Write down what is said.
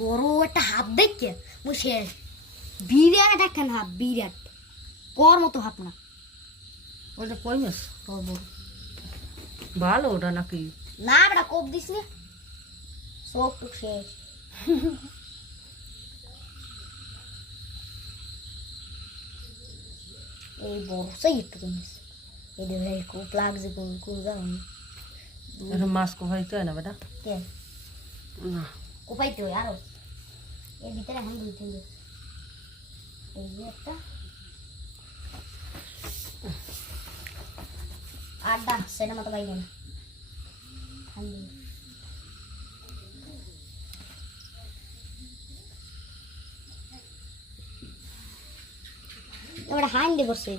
বড় একটা হাত দেখে মুই শেষ। বিরাট একখান হাত, বিরাট কর মতো হাত না। ওটা কই মাছ? ভালো ওটা নাকি? না বেটা কোপ দিস না, সব টুক শেষ। এই বড় সেই একটু কমিস, এই দেখে কোপ লাগছে কোন কোন জানো এটা মাছ কোপাইতে হয় না বেটা? কে না কোপাইতে হয় আরো। এর ভিতরে এখন দুই তিন এই যে একটা আড্ডা সেটা মতো পাইবে না। এবার হাইন দিয়ে করছে।